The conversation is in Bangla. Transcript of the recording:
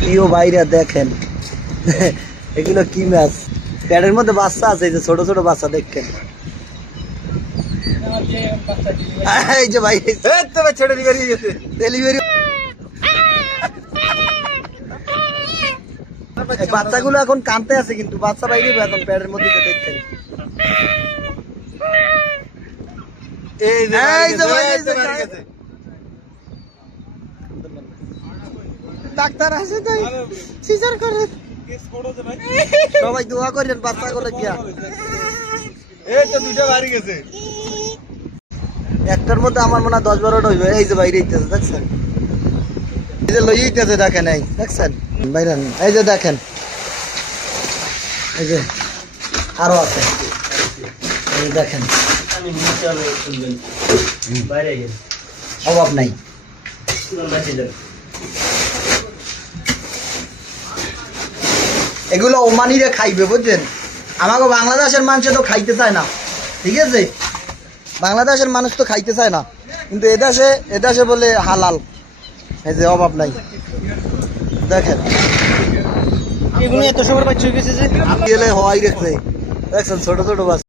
প্রিয় ভাইরা দেখেন এগুলো কি মাছ, প্যাডের মধ্যে বাচ্চা আছে, এই যে ছোট ছোট বাচ্চা দেখেন। এই যে ভাই ডেলিভারি বাচ্চাগুলো এখন কানতে আছে, কিন্তু বাচ্চা বাইরে এখন প্যাডের মধ্যে দেখেন। ডাক্তার আছে তাই সিজার করে সবাই দোয়া করেন বাচ্চা করে গিয়া। এই তো দুটো বাড়ি গেছে, একটার মধ্যে আমার মনে হয় 10-12টা হইবে। এই যে বাইরে ইতেছে দেখছেন, এই যে লই ইতেছে দেখেন, এই দেখছেন বাইরে, এই যে দেখেন, এই যে আরো আছে, এই দেখেন অভাব নাই। এগুলো ওমানিরে খাইবে বুঝছেন, আমাকে বাংলাদেশের মানুষ তো খাইতে চায় না, ঠিক আছে, বাংলাদেশের মানুষ তো খাইতে চায় না, কিন্তু এদেশে বলে হালাল। এই যে অভাব নাই দেখেন, এগুলো এত সময় বাচ্চা হয়ে গেছে যে হওয়াই রেখেছে দেখছেন, ছোট ছোট বাচ্চা।